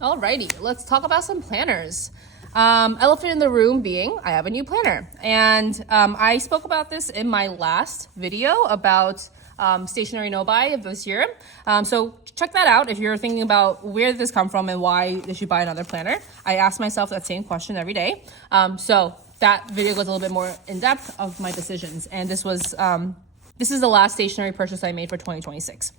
Alrighty, let's talk about some planners. Elephant in the room being I have a new planner, and I spoke about this in my last video about stationery no buy of this year. So check that out if you're thinking about where did this come from and why you should buy another planner. I ask myself that same question every day. So that video goes a little bit more in depth of my decisions, and this is the last stationery purchase I made for 2026.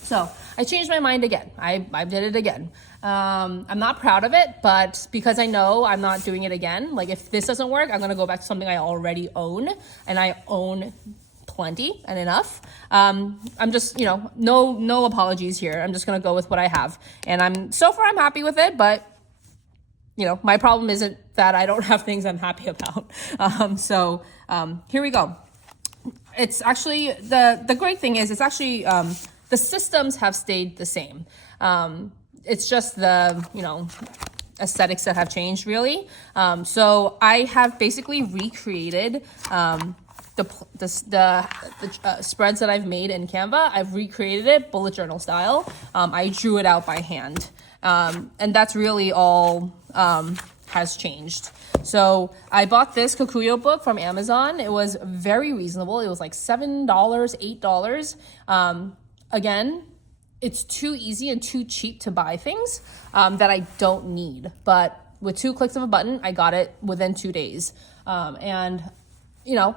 So I changed my mind again. I did it again. I'm not proud of it, but because I know I'm not doing it again, like if this doesn't work, I'm gonna go back to something I already own, and I own plenty and enough. I'm just, no apologies here. I'm just gonna go with what I have, and so far I'm happy with it, but my problem isn't that I don't have things I'm happy about. Here we go. It's actually, the great thing is it's actually, the systems have stayed the same. It's just the, aesthetics that have changed really. So I have basically recreated the spreads that I've made in Canva. I've recreated it bullet journal style. I drew it out by hand. And that's really all has changed. So I bought this Kokuyo book from Amazon. It was very reasonable. It was like $7, $8. Again, it's too easy and too cheap to buy things that I don't need. But with 2 clicks of a button, I got it within 2 days. I'm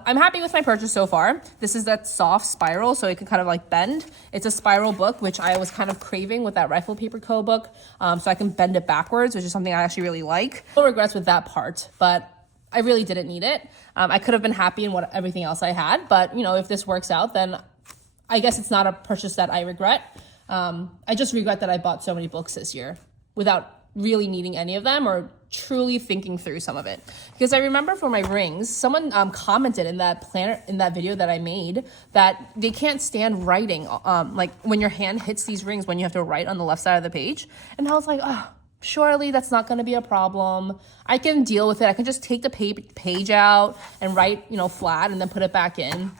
happy with my purchase so far. This is that soft spiral, so it can kind of like bend. It's a spiral book, which I was kind of craving with that Rifle Paper Co. book. So I can bend it backwards, which is something I actually really like. No regrets with that part, but I really didn't need it. I could have been happy in everything else I had, but if this works out, then I guess it's not a purchase that I regret. I just regret that I bought so many books this year without really needing any of them or truly thinking through some of it. Because I remember for my rings, someone commented in that video that I made that they can't stand writing, like when your hand hits these rings when you have to write on the left side of the page. And I was like, surely that's not going to be a problem. I can deal with it. I can just take the page out and write, flat and then put it back in.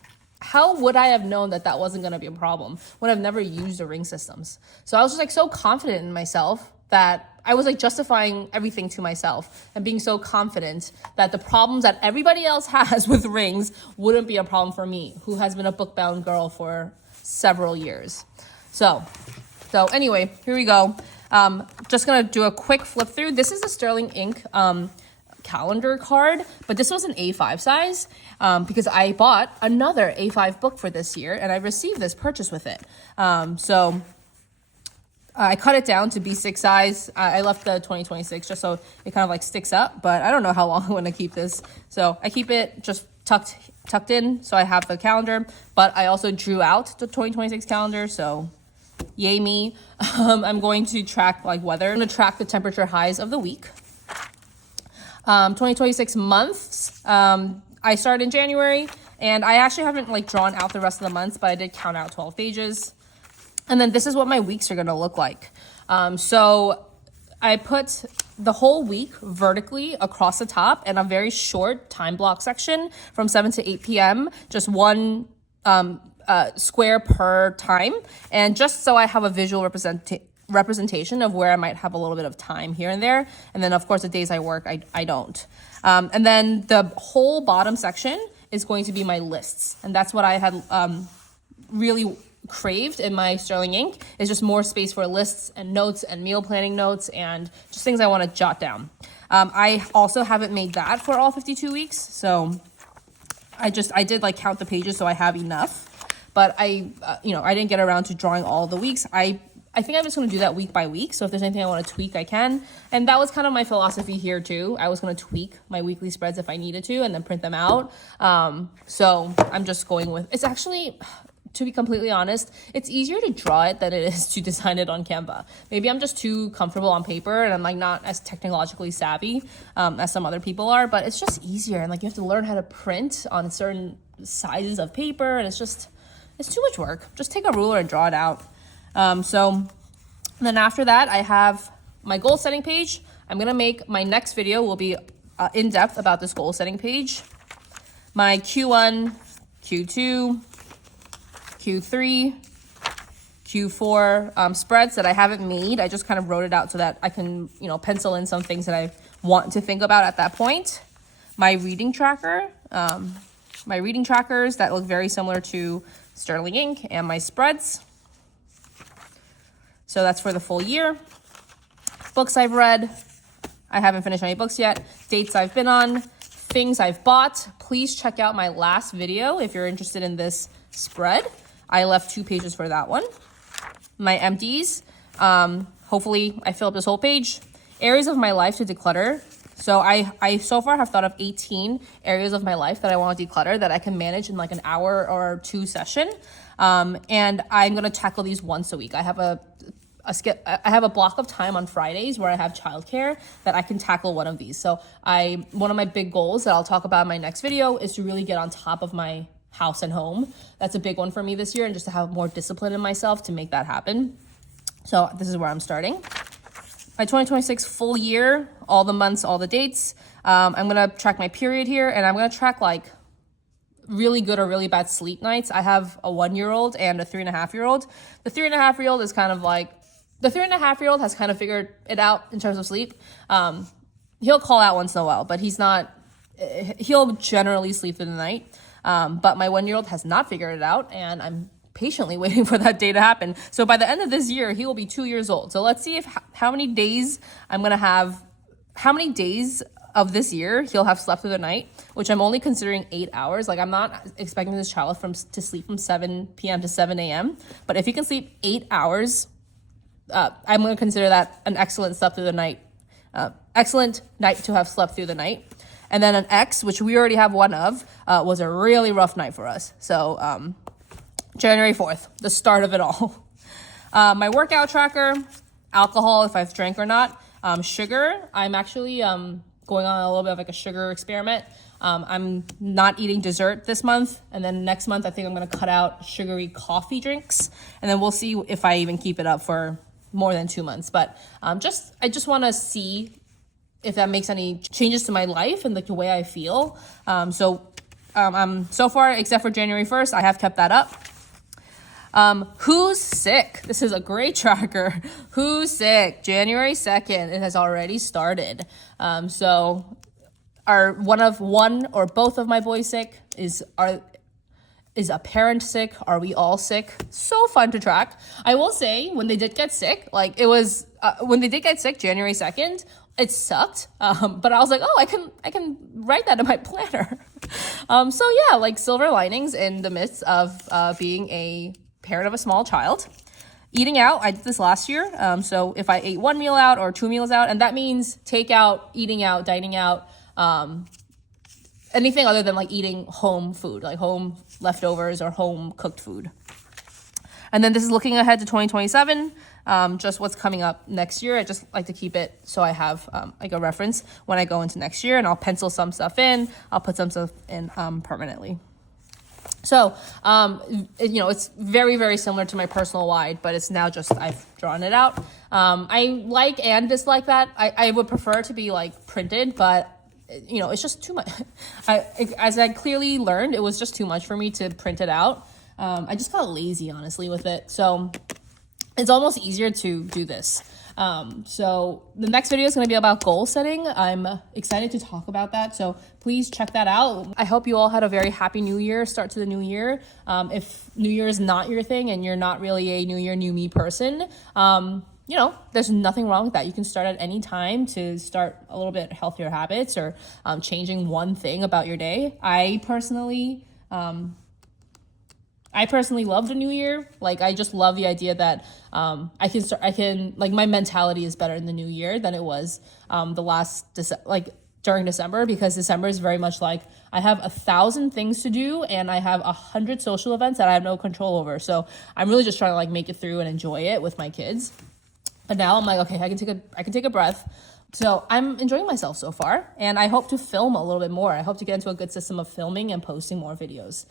How would I have known that wasn't going to be a problem when I've never used the ring systems? So I was just like so confident in myself that I was like justifying everything to myself and being so confident that the problems that everybody else has with rings wouldn't be a problem for me, who has been a book-bound girl for several years. So anyway, here we go. Just gonna do a quick flip through. This is a Sterling Ink calendar card, but this was an A5 size because I bought another A5 book for this year and I received this purchase with it. I cut it down to B6 size. I left the 2026 just so it kind of like sticks up, but I don't know how long I'm going to keep this. So I keep it just tucked in. So I have the calendar, but I also drew out the 2026 calendar. So yay me. I'm going to track like weather. I'm going to track the temperature highs of the week. 2026 months. I started in January and I actually haven't like drawn out the rest of the months, but I did count out 12 pages. And then this is what my weeks are going to look like. So I put the whole week vertically across the top and a very short time block section from 7 to 8 p.m. Just one square per time. And just so I have a visual representation of where I might have a little bit of time here and there. And then, of course, the days I work, I don't. And then the whole bottom section is going to be my lists. And that's what I had really craved in my Sterling Ink, is just more space for lists and notes and meal planning notes and just things I want to jot down. I also haven't made that for all 52 weeks. So I did like count the pages so I have enough, but I didn't get around to drawing all the weeks. I think I'm just going to do that week by week. So if there's anything I want to tweak, I can. And that was kind of my philosophy here too. I was going to tweak my weekly spreads if I needed to and then print them out. So I'm just going with, it's actually, to be completely honest, it's easier to draw it than it is to design it on Canva. Maybe I'm just too comfortable on paper and I'm like not as technologically savvy as some other people are, but it's just easier. And like you have to learn how to print on certain sizes of paper and it's too much work. Just take a ruler and draw it out. So then after that, I have my goal setting page. I'm going to make my next video will be in depth about this goal setting page. My Q1, Q2, Q3, Q4 spreads that I haven't made. I just kind of wrote it out so that I can, you know, pencil in some things that I want to think about at that point. My reading tracker, my reading trackers that look very similar to Sterling Ink, and my spreads. So that's for the full year. Books I've read. I haven't finished any books yet. Dates I've been on. Things I've bought. Please check out my last video if you're interested in this spread. I left 2 pages for that one. My empties. Hopefully I fill up this whole page. Areas of my life to declutter. So I so far have thought of 18 areas of my life that I want to declutter that I can manage in like an hour or 2 session. And I'm going to tackle these once a week. I have a block of time on Fridays where I have childcare that I can tackle one of these. So one of my big goals that I'll talk about in my next video is to really get on top of my house and home. That's a big one for me this year, and just to have more discipline in myself to make that happen. So this is where I'm starting. My 2026 full year, all the months, all the dates. I'm going to track my period here, and I'm going to track like really good or really bad sleep nights. I have a 1-year-old and a 3.5-year-old. The 3.5-year-old is kind of like, the 3.5-year-old has kind of figured it out in terms of sleep. He'll call out once in a while, but he'll generally sleep through the night. But my 1-year-old has not figured it out, and I'm patiently waiting for that day to happen. So by the end of this year, he will be 2 years old. So let's see how many days of this year he'll have slept through the night, which I'm only considering 8 hours. Like, I'm not expecting this child to sleep from 7 p.m. to 7 a.m. But if he can sleep 8 hours, I'm going to consider that an excellent excellent night to have slept through the night. And then an X, which we already have one of, was a really rough night for us. So January 4th, the start of it all. My workout tracker, alcohol, if I've drank or not. Sugar, I'm actually going on a little bit of like a sugar experiment. I'm not eating dessert this month. And then next month, I think I'm going to cut out sugary coffee drinks. And then we'll see if I even keep it up for more than 2 months. But I just want to see if that makes any changes to my life and like the way I feel. So far, except for January 1st, I have kept that up. Who's sick? This is a great tracker. Who's sick? January 2nd. It has already started. So are one or both of my boys sick? Is a parent sick? Are we all sick? So fun to track. I will say, when they did get sick, like it was when they did get sick January 2nd, it sucked. But I was like, oh, I can write that in my planner. So yeah, like silver linings in the midst of being a parent of a small child. Eating out, I did this last year. So if I ate 1 meal out or 2 meals out, and that means takeout, eating out, dining out, anything other than like eating home food, like home leftovers or home cooked food. And then this is looking ahead to 2027, just what's coming up next year. I just like to keep it so I have like a reference when I go into next year, and I'll pencil some stuff in. I'll put some stuff in permanently. So, it's very, very similar to my personal wide, but it's now just I've drawn it out. I like and dislike that. I would prefer it to be like printed, but it's just too much. As I clearly learned, it was just too much for me to print it out. I just got lazy, honestly, with it. So it's almost easier to do this. So the next video is going to be about goal setting. I'm excited to talk about that. So please check that out. I hope you all had a very happy new year, start to the new year. If New Year is not your thing and you're not really a new year, new me person, there's nothing wrong with that. You can start at any time to start a little bit healthier habits or changing one thing about your day. I personally love the new year. Like, I just love the idea that my mentality is better in the new year than it was during December, because December is very much like I have 1,000 things to do and I have 100 social events that I have no control over. So I'm really just trying to like make it through and enjoy it with my kids. But now I'm like, okay, I can take a breath. So I'm enjoying myself so far, and I hope to film a little bit more. I hope to get into a good system of filming and posting more videos.